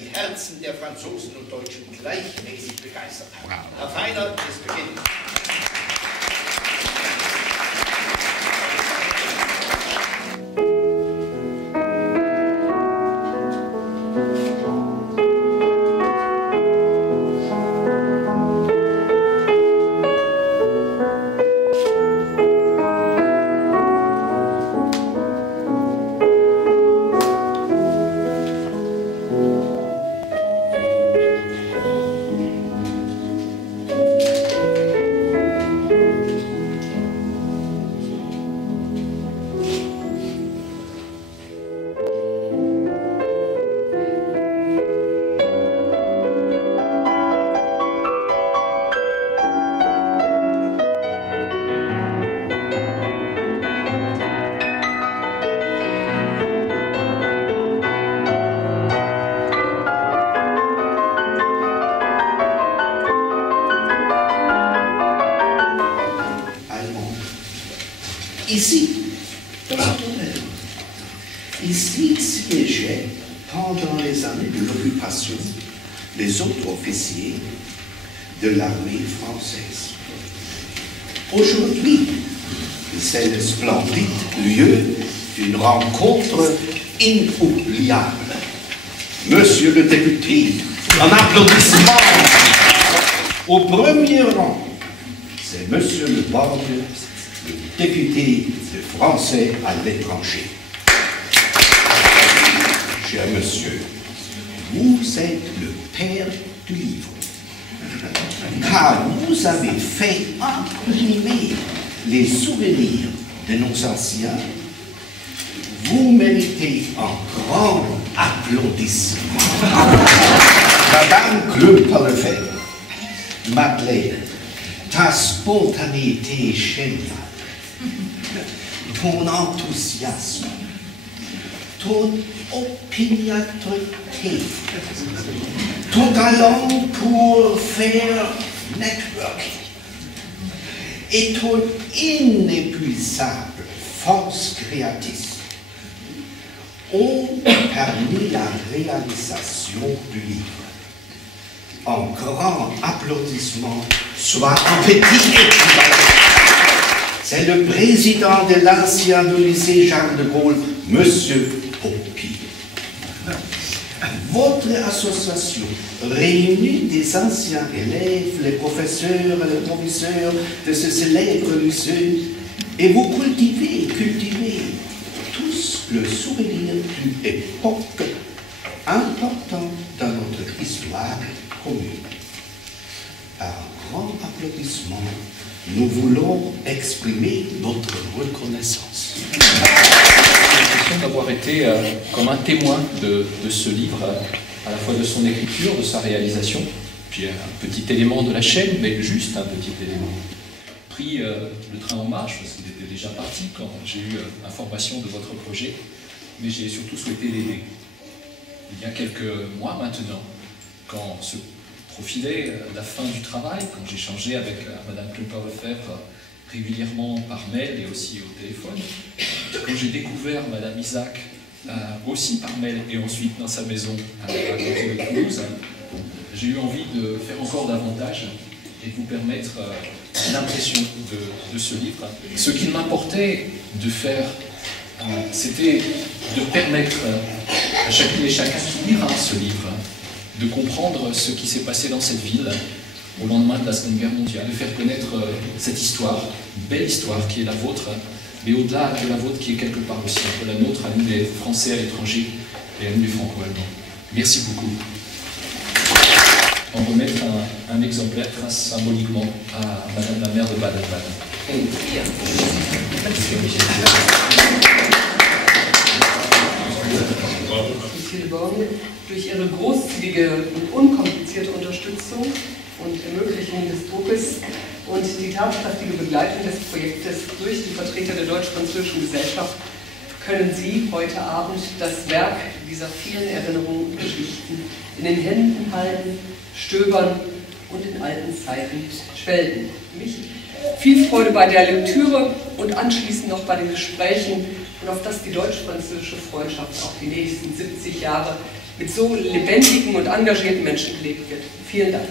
die Herzen der Franzosen und Deutschen gleichmäßig begeistert hat. Herr Feiner, es beginnt. Ici siégeaient, pendant les années de l'occupation, les autres officiers de l'armée française. Aujourd'hui, c'est le splendide lieu d'une rencontre inoubliable. Monsieur le député, un applaudissement. Au premier rang, c'est Monsieur Le Borgne, le député français à l'étranger. Cher monsieur, vous êtes le père du livre, car vous avez fait imprimer les souvenirs de nos anciens. Vous méritez un grand applaudissement. Madame Klümper-Lefebvre, Madeleine, ta spontanéité est géniale, ton enthousiasme, ton opiniâtreté, ton talent pour faire networking et ton inépuisable force créatrice ont permis la réalisation du livre. Un grand applaudissement, soit un petit équivalent. C'est le président de l'ancien lycée Charles de Gaulle, Monsieur Popi. Votre association réunit des anciens élèves, les professeurs et les professeurs de ce célèbre lycée, et vous cultivez tous le souvenir d'une époque importante dans notre histoire commune. Par un grand applaudissement, nous voulons exprimer notre reconnaissance. J'ai l'impression d'avoir été comme un témoin de ce livre, à la fois de son écriture, de sa réalisation, puis un petit élément de la chaîne, mais juste un petit élément. Pris le train en marche, parce qu'il était déjà parti quand j'ai eu information de votre projet, mais j'ai surtout souhaité l'aider. Il y a quelques mois maintenant, quand se profilait la fin du travail, quand j'échangeais avec Madame Klümper-Lefebvre régulièrement par mail et aussi au téléphone, quand j'ai découvert Madame Isaac aussi par mail et ensuite dans sa maison à côté de Toulouse, j'ai eu envie de faire encore davantage et de vous permettre l'impression de ce livre. Ce qu'il m'importait de faire, c'était de permettre à chacune et chacun qui lira ce livre de comprendre ce qui s'est passé dans cette ville au lendemain de la Seconde Guerre mondiale, de faire connaître cette histoire, une belle histoire qui est la vôtre, mais au-delà de la vôtre qui est quelque part aussi un peu la nôtre, à nous les Français à l'étranger et à nous les Franco-Allemands. Merci beaucoup. On remettre un exemplaire très symboliquement à Madame la maire de Baden-Baden. Monsieur Le Borgne, durch Ihre großzügige und unkomplizierte Unterstützung und Ermöglichung des Druckes und die tatkräftige Begleitung des Projektes durch die Vertreter der Deutsch-Französischen Gesellschaft können Sie heute Abend das Werk dieser vielen Erinnerungen und Geschichten in den Händen halten, stöbern und in alten Zeiten schwelgen. Mich viel Freude bei der Lektüre und anschließend noch bei den Gesprächen und auf dass die deutsch-französische Freundschaft auch die nächsten 70 Jahre mit so lebendigen und engagierten Menschen gelebt wird. Vielen Dank.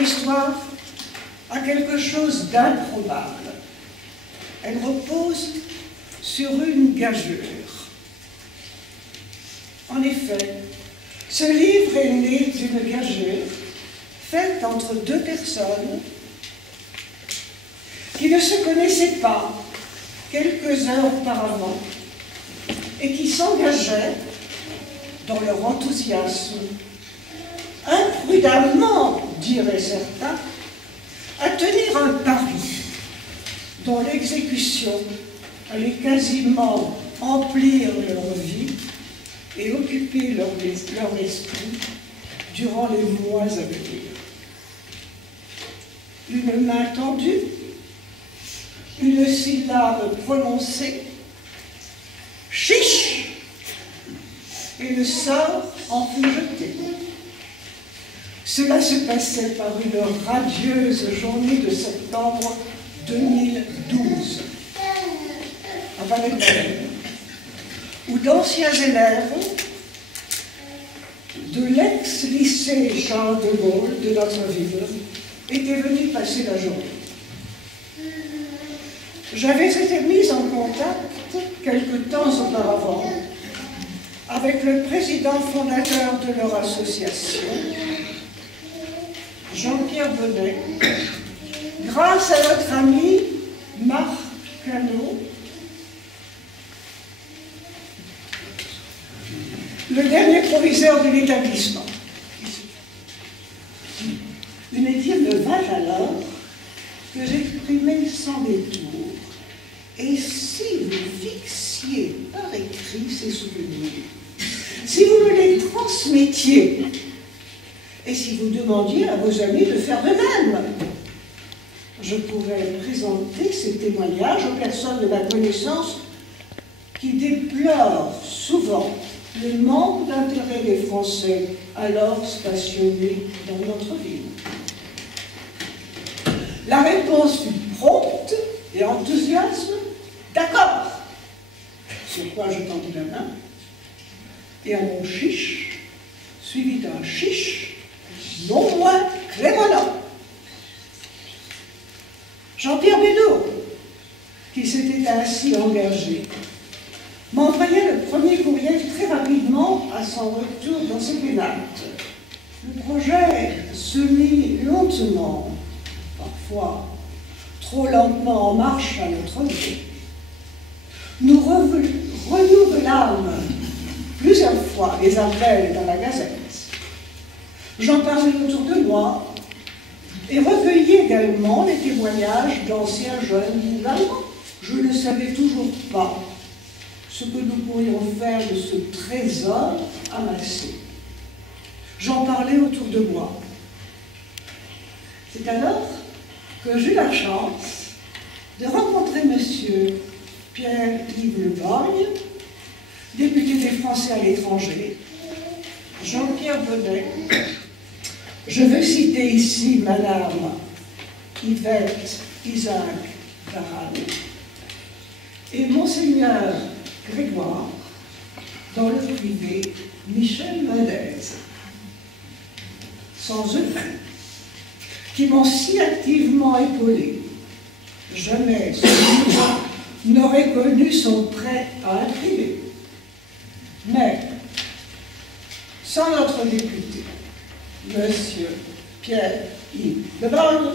L'histoire a quelque chose d'improbable. Elle repose sur une gageure. En effet, ce livre est né d'une gageure faite entre deux personnes qui ne se connaissaient pas quelques heures auparavant et qui s'engageaient dans leur enthousiasme, imprudemment, diraient certains, à tenir un pari dont l'exécution allait quasiment emplir leur vie et occuper leur esprit durant les mois à venir. Une main tendue, une syllabe prononcée, chiche, et le sort en fut jeté. Cela se passait par une radieuse journée de septembre 2012, à Valais-Morel, où d'anciens élèves de l'ex-lycée Charles de Gaulle de notre ville étaient venus passer la journée. J'avais été mise en contact quelque temps auparavant avec le président fondateur de leur association, Jean-Pierre Bonnet, grâce à notre ami Marc Cano, le dernier proviseur de l'établissement. Une idée me vint alors que j'exprimais sans détour. Et si vous fixiez par écrit ces souvenirs, si vous me les transmettiez, et si vous demandiez à vos amis de faire de même, je pourrais présenter ces témoignages aux personnes de ma connaissance qui déplorent souvent le manque d'intérêt des Français alors stationnés dans notre ville. La réponse fut prompte et enthousiasme. D'accord. Sur quoi je tendis la main, et à mon chiche suivi d'un chiche non moins clément. Jean-Pierre Bédot, qui s'était ainsi engagé, m'envoyait le premier courriel très rapidement à son retour dans ses pénates. Le projet se mit lentement, parfois trop lentement en marche à notre vie. Nous renouvelâmes plusieurs fois les appels dans la Gazette. J'en parlais autour de moi et recueillis également les témoignages d'anciens jeunes gouvernements. Je ne savais toujours pas ce que nous pourrions faire de ce trésor amassé. J'en parlais autour de moi. C'est alors que j'eus la chance de rencontrer M. Pierre-Yves Le Borgne, député des Français à l'étranger, Jean-Pierre Bonnet. Je veux citer ici Madame Yvette Isaac Varane et Monseigneur Grégoire, dans le privé, Michel Mendez, sans eux, qui m'ont si activement épaulé. Jamais ce livre n'aurait connu son prêt à imprimer. Mais, sans notre député, Monsieur Pierre-Yves Le Borgne,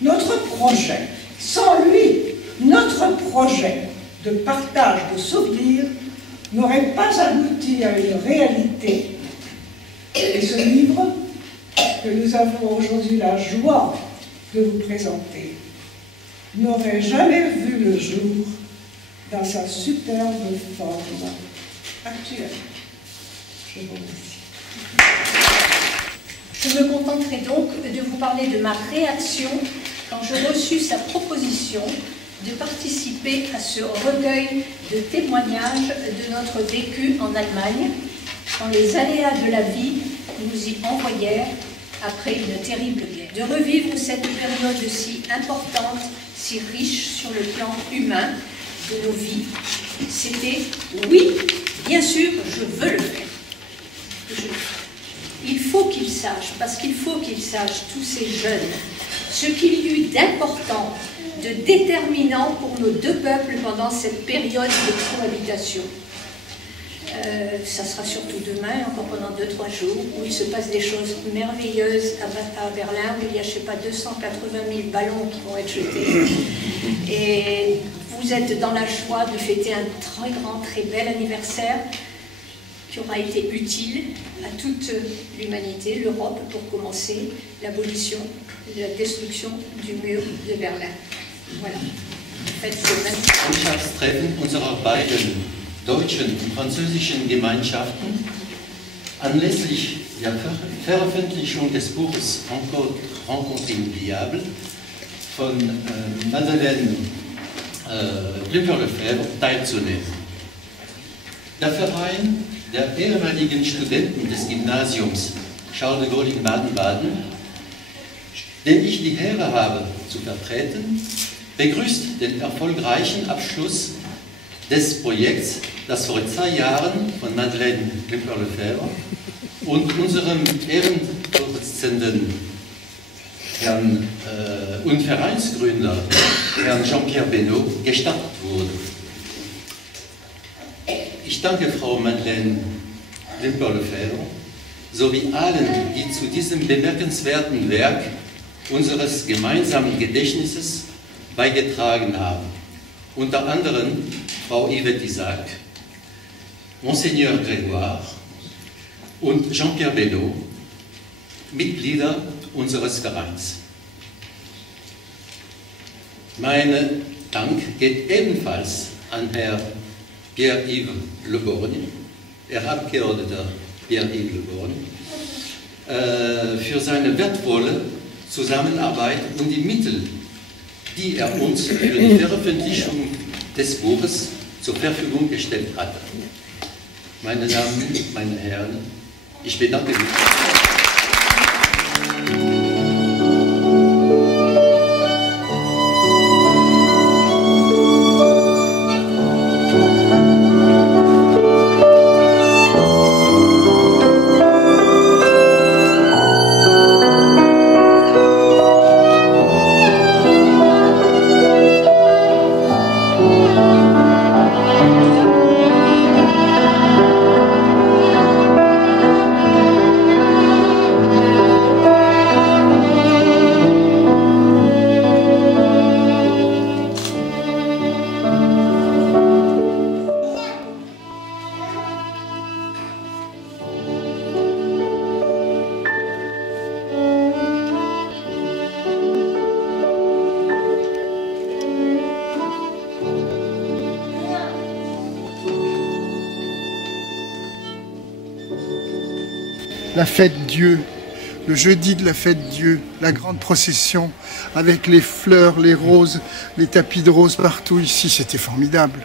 notre projet, sans lui, notre projet de partage de souvenirs n'aurait pas abouti à une réalité. Et ce livre, que nous avons aujourd'hui la joie de vous présenter, n'aurait jamais vu le jour dans sa superbe forme actuelle. Je vous remercie. Je me contenterai donc de vous parler de ma réaction quand je reçus sa proposition de participer à ce recueil de témoignages de notre vécu en Allemagne, quand les aléas de la vie nous y envoyèrent après une terrible guerre. De revivre cette période si importante, si riche sur le plan humain de nos vies, c'était, oui, bien sûr, je veux le faire. Il faut qu'ils sachent, parce qu'il faut qu'ils sachent, tous ces jeunes, ce qu'il y eut d'important, de déterminant pour nos deux peuples pendant cette période de cohabitation. Ça sera surtout demain, encore pendant 2-3 jours, où il se passe des choses merveilleuses à Berlin, où il y a, je ne sais pas, 280 000 ballons qui vont être jetés. Et vous êtes dans la joie de fêter un très grand, très bel anniversaire qui aura été utile à toute l'humanité, l'Europe, pour commencer l'abolition, la destruction du mur de Berlin. Voilà. En fait, Mannschaftstreffen unserer beiden deutschen und französischen Gemeinschaften anlässlich der Veröffentlichung des Buches Rencontre inoubliable von Madeleine Klimper-Lefebvre teilzunehmen. Der Verein der ehemaligen Studenten des Gymnasiums Charles de Gaulle in Baden-Baden, den ich die Ehre habe zu vertreten, begrüßt den erfolgreichen Abschluss des Projekts, das vor 2 Jahren von Madeleine Klimper-Lefebvre und unserem Ehrenvorsitzenden Herrn und Vereinsgründer Herrn Jean-Pierre Benoît gestartet wurde. Ich danke Frau Madeleine Klimper-Lefebvre sowie allen, die zu diesem bemerkenswerten Werk unseres gemeinsamen Gedächtnisses beigetragen haben. Unter anderem Frau Yvette Isaac, Monseigneur Grégoire und Jean-Pierre Benoît, Mitglieder unseres Vereins. Mein Dank geht ebenfalls an Herrn Pierre-Yves Le Borgne, Herr Abgeordneter Pierre-Yves Le Borgne, für seine wertvolle Zusammenarbeit und die Mittel, die er uns für die Veröffentlichung des Buches zur Verfügung gestellt hatte. Meine Damen, meine Herren, ich bedanke mich. La fête Dieu, le jeudi de la fête Dieu, la grande procession avec les fleurs, les roses, les tapis de roses partout ici, c'était formidable.